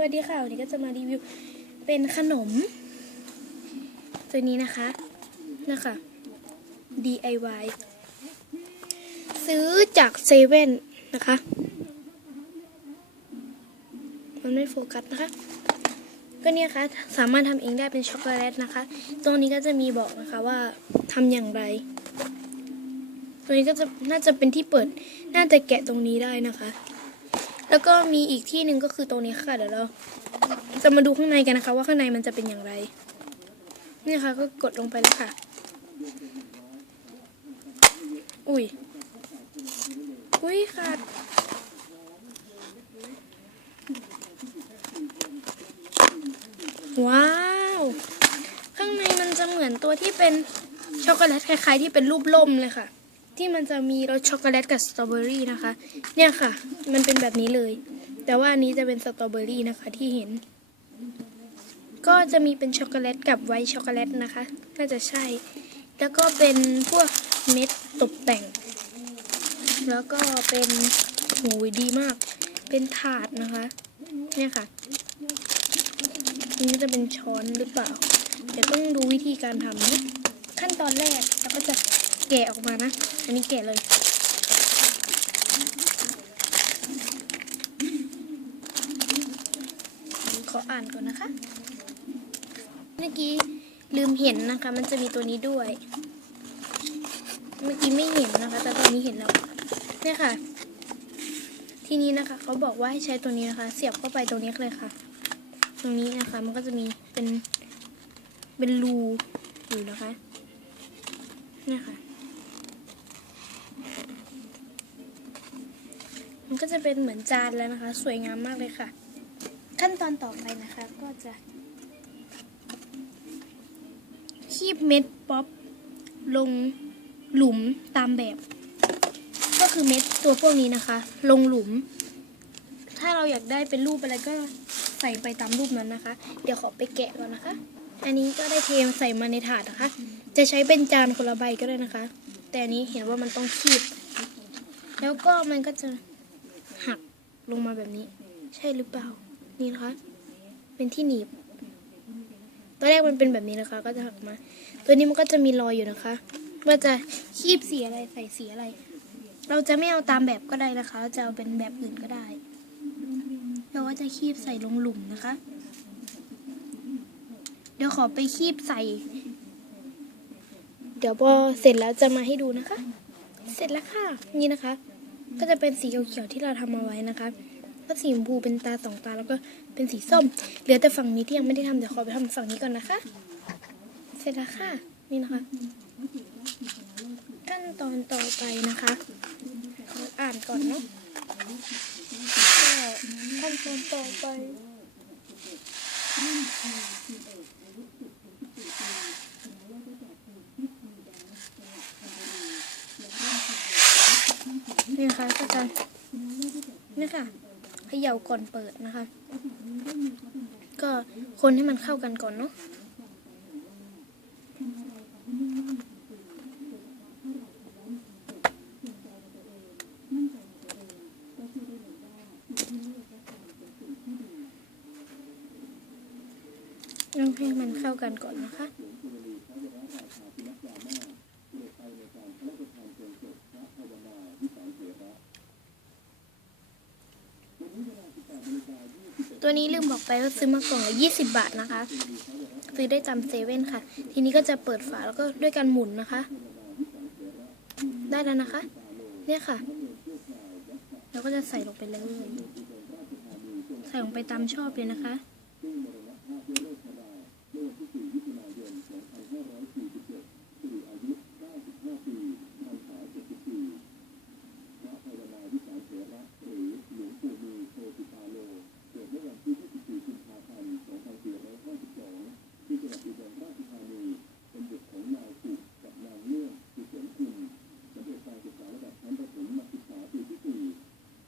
สวัสดีค่ะ วันนี้ก็จะมารีวิวเป็นขนม ตัวนี้นะคะนะคะ DIY ซื้อจากเซเว่นนะคะ มันไม่โฟกัสนะคะ ก็เนี่ยค่ะสามารถทำเองได้เป็นช็อกโกแลตนะคะ ตรงนี้ก็จะมีบอกนะคะว่าทำอย่างไร ตัวนี้ก็จะน่าจะเป็นที่เปิด น่าจะแกะตรงนี้ได้นะคะ แล้วก็มีอีกที่หนึ่งก็คือตรงนี้ค่ะ เดี๋ยวเราจะมาดูข้างในกันนะคะ ว่าข้างในมันจะเป็นอย่างไร นี่นะคะก็กดลงไปเลยค่ะ อุ้ย อุ้ยขาดว้าว ข้างในมันจะเหมือนตัวที่เป็นช็อกโกแลตคล้ายๆ ที่เป็นรูปล่มเลยค่ะ ที่มันจะมีรสช็อกโกแลตกับสตรอเบอรี่นะคะ เนี่ยค่ะ มันเป็นแบบนี้เลย แต่ว่าอันนี้จะเป็นสตรอเบอรี่นะคะที่เห็น ก็จะมีเป็นช็อกโกแลตกับไวท์ช็อกโกแลตนะคะ น่าจะใช่ แล้วก็เป็นพวกเม็ดตกแต่ง แล้วก็เป็นหูยดีมาก เป็นถาดนะคะ เนี่ยค่ะ นี่จะเป็นช้อนหรือเปล่า เดี๋ยวต้องดูวิธีการทำนะขั้นตอนแรกเราก็จะ แกะออกมานะ อันนี้แกะเลยขออ่านก่อนนะคะ เมื่อกี้ลืมเห็นนะคะ มันจะมีตัวนี้ด้วย เมื่อกี้ไม่เห็นนะคะ แต่ตอนนี้เห็นแล้วเนี่ยค่ะ ทีนี้นะคะเขาบอกว่าให้ใช้ตัวนี้นะคะ เสียบเข้าไปตรงนี้เลยค่ะ ตรงนี้นะคะ มันก็จะมีเป็นเป็นรูอยู่นะคะเนี่ยค่ะ มันก็จะเป็นเหมือนจานแล้วนะคะ สวยงามมากเลยค่ะ ขั้นตอนต่อไปนะคะก็จะคีบเม็ดป๊อปลงหลุมตามแบบ ก็คือเม็ดตัวพวกนี้นะคะ ลงหลุม ถ้าเราอยากได้เป็นรูปอะไรก็ใส่ไปตามรูปนั้นนะคะ เดี๋ยวขอไปแกะก่อนนะคะ อันนี้ก็ได้เทใส่มาในถาดนะคะ จะใช้เป็นจานคนละใบก็ได้นะคะ แต่อันนี้เห็นว่ามันต้องคีบ แล้วก็มันก็จะ ลงมาแบบนี้ ใช่หรือเปล่า นี่นะคะ เป็นที่หนีบ ตอนแรกมันเป็นแบบนี้นะคะ ก็จะหักมา ตัวนี้มันก็จะมีรอยอยู่นะคะ ว่าจะคีบสีอะไรใส่สีอะไร เราจะไม่เอาตามแบบก็ได้นะคะ จะเอาเป็นแบบอื่นก็ได้ เราก็จะคีบใส่ลงหลุมนะคะ เดี๋ยวขอไปคีบใส่ เดี๋ยวพอเสร็จแล้วจะมาให้ดูนะคะ เสร็จแล้วค่ะ นี่นะคะ ก็จะเป็นสีเขียวๆที่เราทำมาไว้นะคะก็สีชมพูเป็นตาสองตาแล้วก็เป็นสีส้ม เหลือแต่ฝั่งนี้ที่ยังไม่ได้ทำเดี๋ยวขอไปทำฝั่งนี้ก่อนนะคะ เสร็จแล้วค่ะนี่นะคะ ขั้นตอนต่อไปนะคะขออ่านก่อนเนาะขั้นตอนต่อไป นี่นะคะก็จะนี่ค่ะเขย่าก่อนเปิดนะคะ ก็คนให้มันเข้ากันก่อนเนาะต้องให้มันเข้ากันก่อนนะคะ ตัวนี้ลืมบอกไปว่าซื้อมากล่องละ20บาทนะคะ ซื้อได้จำเซเว่นค่ะ ทีนี้ก็จะเปิดฝาแล้วก็ด้วยการหมุนนะคะ ได้แล้วนะคะ เนี่ยค่ะแล้วก็จะใส่ลงไปเลย ใส่ลงไปตามชอบเลยนะคะ วัดอุบลราชธานีเป็นหยุดของนายสุกับนางเลื่องคือเสียงคุณสำเร็จการศึกษาระดับชั้นประถมมาศึกษาปีที่สี่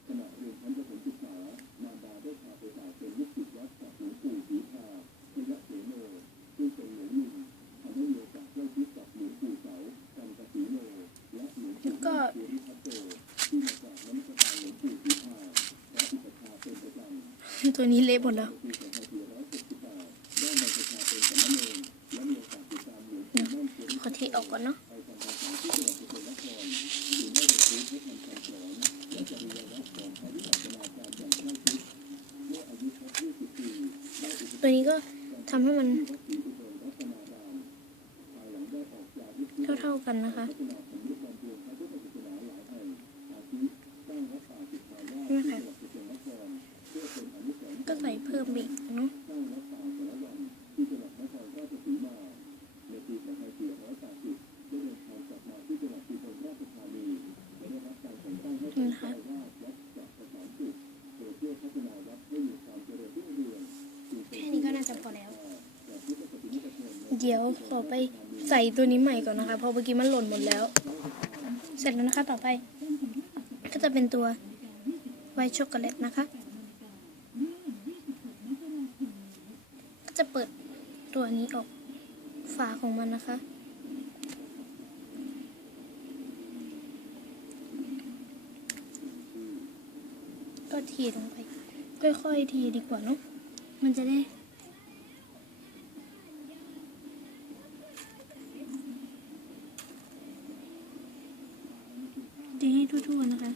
ขณะเรียนชั้นประถมศึกษามารดาได้พาไปสาวเป็นลูกศิษย์วัดจากหลวงปู่ศรีชาพิยะเสโนซึ่งเป็นหลวงหนุ่มทำให้มีโอกาสใกล้ชิดกับหลวงปู่เสากันกสีโนและหลวงปู่สุริพัตโตที่มาจากน้ำสาหลวงปู่ศรีชาและอุปชาเป็นประจำตัวนี้เละหมดแล้ว ก่อนเนาะตัวนี้ก็ทำให้มัน เท่าๆกันนะคะนี่ค่ะก็ใส่เพิ่มอีกเนาะนี่นะคะแค่นี้ก็น่าจะพอแล้ว เดี๋ยวขอไปใส่ตัวนี้ใหม่ก่อนนะคะ เพราะเมื่อกี้มันหล่นหมดแล้ว เสร็จแล้วนะคะต่อไป ก็จะเป็นตัวไวท์ช็อกโกแลตนะคะ ก็จะเปิดตัวนี้ออกฝาของมันนะคะ ก็เทีลงไป ค่อยๆทีดีกว่าเนอะมันจะได้ ตีให้ ทั่วๆนะคะ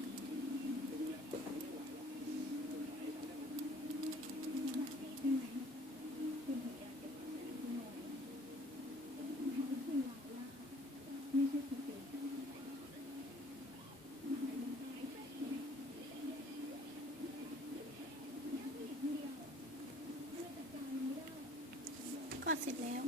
ก็เสร็จแล้ว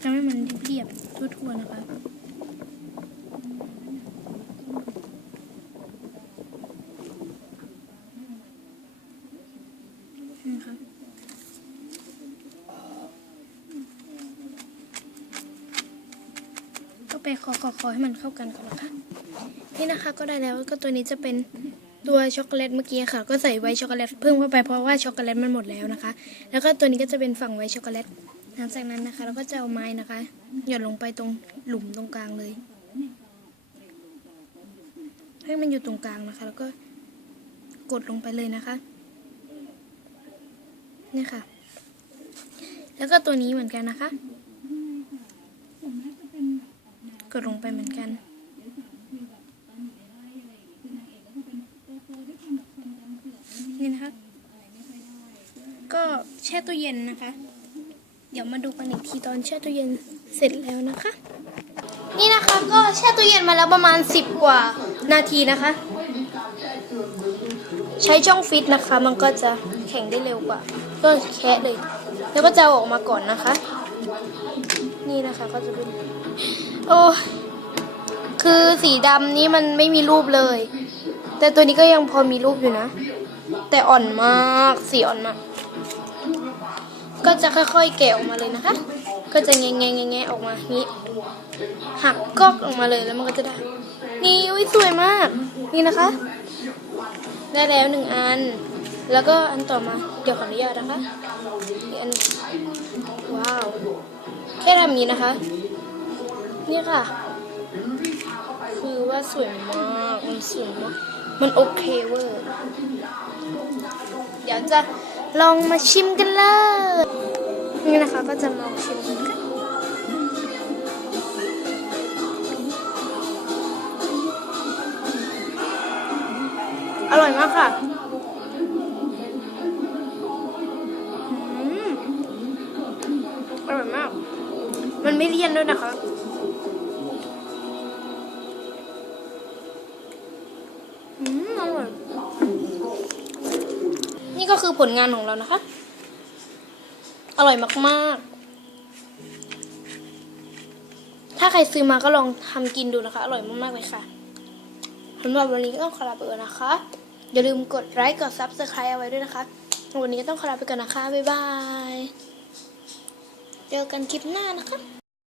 ทำให้มันเรียบๆ ทั่วๆนะคะนะคะก็ไปคอคอคอให้มันเข้ากันก่อนนะคะ นี่นะคะก็ได้แล้วก็ตัวนี้จะเป็นตัวช็อกโกแลตเมื่อกี้ค่ะ ก็ใส่ไว้ช็อกโกแลตเพิ่มเข้าไปเพราะว่าช็อกโกแลตมันหมดแล้วนะคะ แล้วก็ตัวนี้ก็จะเป็นฝั่งไว้ช็อกโกแลต หลังจากนั้นนะคะ เราก็จะเอาไม้นะคะ หย่อนลงไปตรงหลุมตรงกลางเลย ให้มันอยู่ตรงกลางนะคะ แล้วก็กดลงไปเลยนะคะนี่ค่ะ แล้วก็ตัวนี้เหมือนกันนะคะ กดลงไปเหมือนกันนี่นะคะ ก็แช่ตู้เย็นนะคะ เดี๋ยวมาดูกันอีกทีตอนแช่ตู้เย็นเสร็จแล้วนะคะ นี่นะคะก็แช่ตู้เย็นมาแล้วประมาณ 10 กว่านาทีนะคะ ใช้ช่องฟิตนะคะ มันก็จะแข็งได้เร็วกว่าก็แคะเลย แล้วก็จะออกมาก่อนนะคะ นี่นะคะก็จะเป็นโอ้คือสีดำนี้มันไม่มีรูปเลย แต่ตัวนี้ก็ยังพอมีรูปอยู่นะ แต่อ่อนมากสีอ่อนมาก ก็จะค่อยๆแกะออกมาเลยนะคะ ก็จะแงะแงะแงะออกมานี้หักก๊อกออกมาเลยแล้วมันก็จะได้ นี่อุ้ยสวยมาก นี่นะคะ ได้แล้วหนึ่งอัน แล้วก็อันต่อมาเดี๋ยวขออนุญาตนะคะอีกอันว้าว แค่ทำนี้นะคะ นี่ค่ะ คือว่าสวยมากมันสวยมากมันโอเคเวอร์ เดี๋ยวจะ ลองมาชิมกันเลย นี่นะคะก็จะลองชิมกันอร่อยมากค่ะอร่อยมาก มันไม่เลี่ยนด้วยนะคะ คือผลงานของเรานะคะ อร่อยมากๆ ถ้าใครซื้อมาก็ลองทำกินดูนะคะ อร่อยมากๆเลยค่ะสำหรับวันนี้ก็ต้องขอลาไปก่อนนะคะ อย่าลืมกดไลค์กด subscribe เอาไว้ด้วยนะคะ วันนี้ก็ต้องขอลาไปก่อนนะคะ บ๊ายบาย เจอกันคลิปหน้านะคะ